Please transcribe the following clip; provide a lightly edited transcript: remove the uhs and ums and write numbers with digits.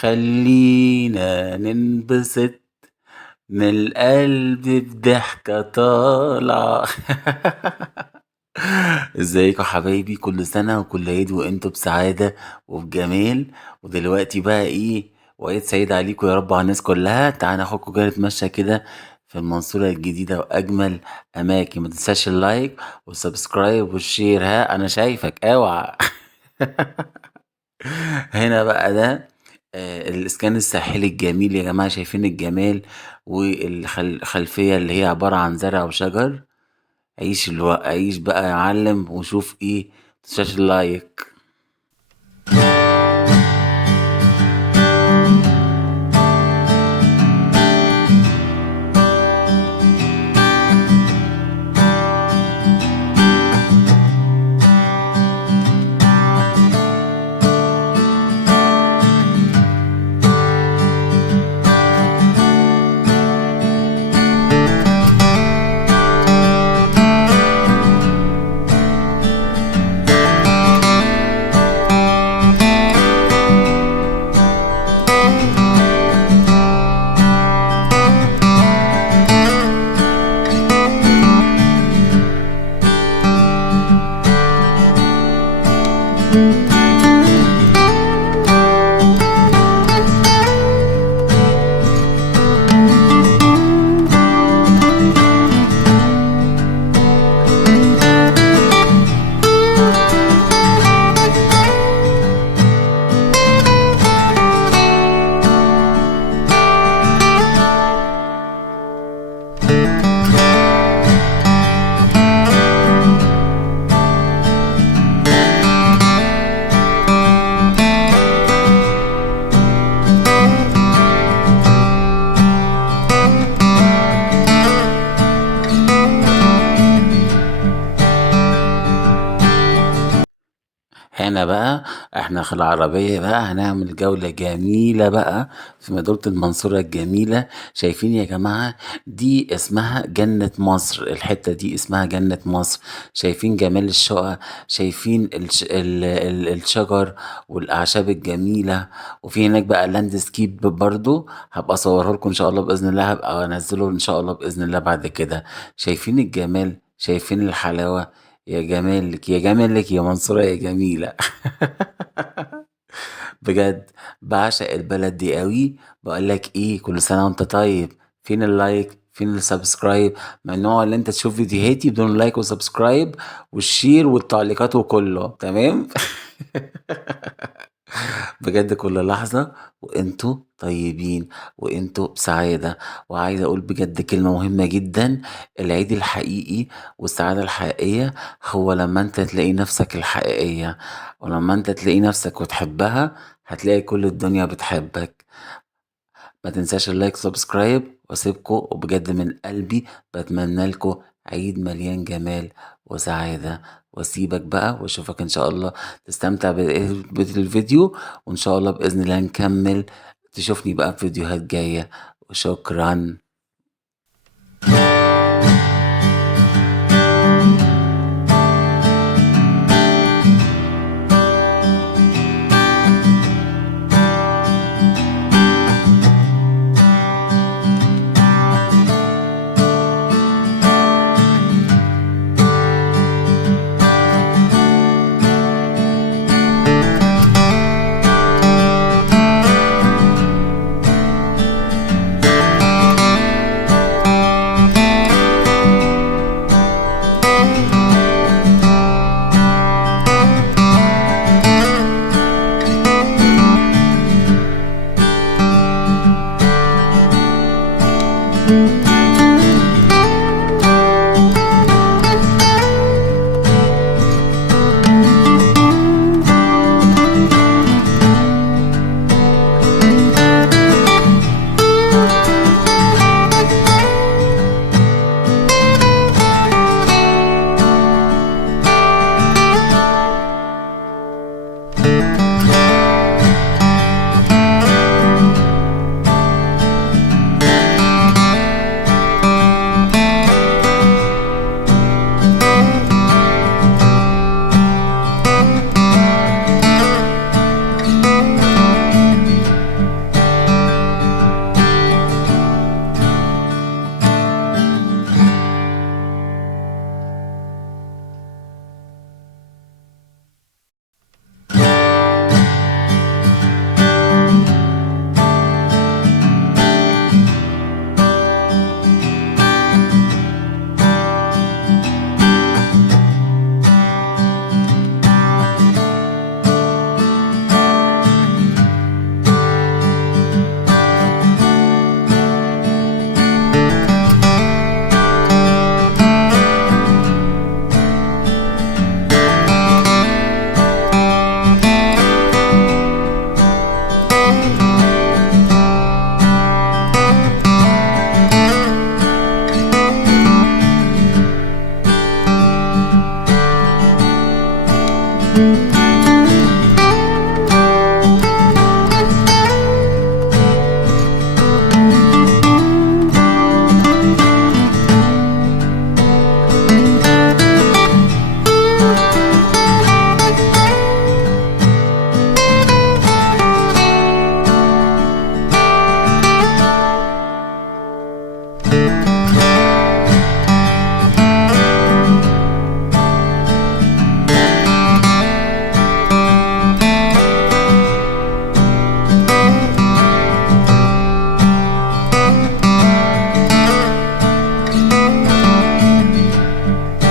خلينا ننبسط من القلب بضحكة طالعة. ازيكم حبايبي، كل سنة وكل عيد وانتوا بسعادة وبجمال. ودلوقتي بقى ايه، وعيد سعيد عليكم يا رب على الناس كلها. تعالى اخدكم كده نتمشى كده في المنصورة الجديدة واجمل اماكن. ما تنساش اللايك والسبسكرايب والشير، ها انا شايفك اوعى. هنا بقى ده الإسكان الساحلي الجميل يا جماعة. شايفين الجمال والخلفية اللي هي عبارة عن زرع وشجر. عيش بقى يا معلم وشوف ايه. متنساش اللايك. هنا بقى احنا في العربية بقى هنعمل جولة جميلة بقى في مدينة المنصورة الجميلة. شايفين يا جماعة؟ دي اسمها جنة مصر. الحتة دي اسمها جنة مصر. شايفين جمال الشقق؟ شايفين الشجر والأعشاب الجميلة. وفي هناك بقى لاند سكيب برضو، هبقى اصوره لكم ان شاء الله بإذن الله، هبقى انزله ان شاء الله بإذن الله بعد كده. شايفين الجمال؟ شايفين الحلاوة؟ يا جمالك يا جمالك يا منصورة يا جميلة. بجد بعشق البلد دي قوي. بقولك ايه، كل سنة وانت طيب. فين اللايك؟ فين السبسكرايب؟ ممنوع ان انت تشوف فيديوهاتي بدون لايك وسبسكرايب والشير والتعليقات وكله تمام. بجد كل لحظة وانتوا طيبين وانتوا بسعادة. وعايز اقول بجد كلمة مهمة جدا. العيد الحقيقي والسعادة الحقيقية هو لما انت تلاقي نفسك الحقيقية، ولما انت تلاقي نفسك وتحبها هتلاقي كل الدنيا بتحبك. ما تنساش اللايك سبسكرايب، واسيبكم وبجد من قلبي بتمنى لكم عيد مليان جمال وسعادة. واسيبك بقى واشوفك ان شاء الله تستمتع بالفيديو، وان شاء الله باذن الله نكمل. تشوفني بقى في فيديوهات جاية. وشكرا.